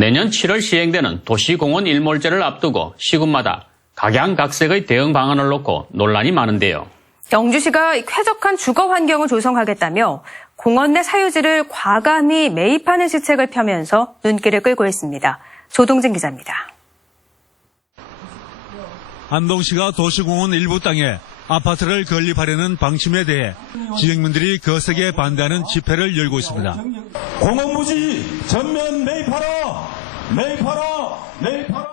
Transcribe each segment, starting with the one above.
내년 7월 시행되는 도시공원 일몰제를 앞두고 시군마다 각양각색의 대응 방안을 놓고 논란이 많은데요. 영주시가 쾌적한 주거 환경을 조성하겠다며 공원 내 사유지를 과감히 매입하는 시책을 펴면서 눈길을 끌고 있습니다. 조동진 기자입니다. 안동시가 도시공원 일부 땅에 아파트를 건립하려는 방침에 대해 지역민들이 거세게 반대하는 집회를 열고 있습니다. 공원부지 전면 매입하라! 매입하라! 매입하라!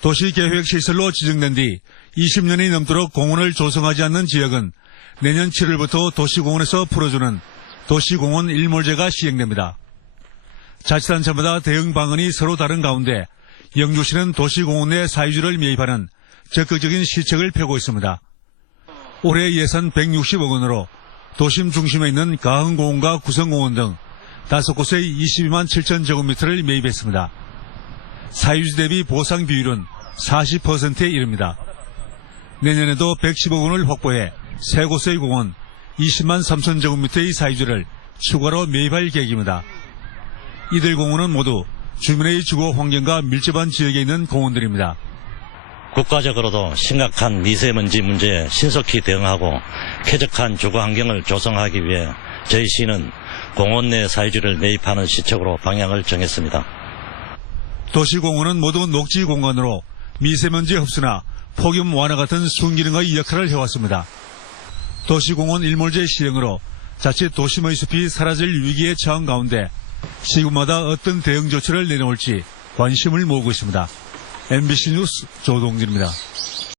도시계획 시설로 지정된 뒤 20년이 넘도록 공원을 조성하지 않는 지역은 내년 7월부터 도시공원에서 풀어주는 도시공원 일몰제가 시행됩니다. 자치단체마다 대응 방안이 서로 다른 가운데 영주시는 도시공원 내 사유지를 매입하는 적극적인 시책을 펴고 있습니다. 올해 예산 160억 원으로 도심 중심에 있는 가흥공원과 구성공원 등 다섯 곳에 22만 7천 제곱미터를 매입했습니다. 사유지 대비 보상 비율은 40%에 이릅니다. 내년에도 110억 원을 확보해 세 곳의 공원 20만 3천 제곱미터의 사유지를 추가로 매입할 계획입니다. 이들 공원은 모두 주민의 주거 환경과 밀접한 지역에 있는 공원들입니다. 국가적으로도 심각한 미세먼지 문제에 신속히 대응하고 쾌적한 주거 환경을 조성하기 위해 저희 시는 공원 내 사유지를 매입하는 시책으로 방향을 정했습니다. 도시공원은 모두 녹지 공간으로 미세먼지 흡수나 폭염 완화 같은 순기능의 역할을 해왔습니다. 도시공원 일몰제 시행으로 자칫 도심의 숲이 사라질 위기에 처한 가운데 시군마다 어떤 대응 조치를 내놓을지 관심을 모으고 있습니다. MBC 뉴스 조동진입니다.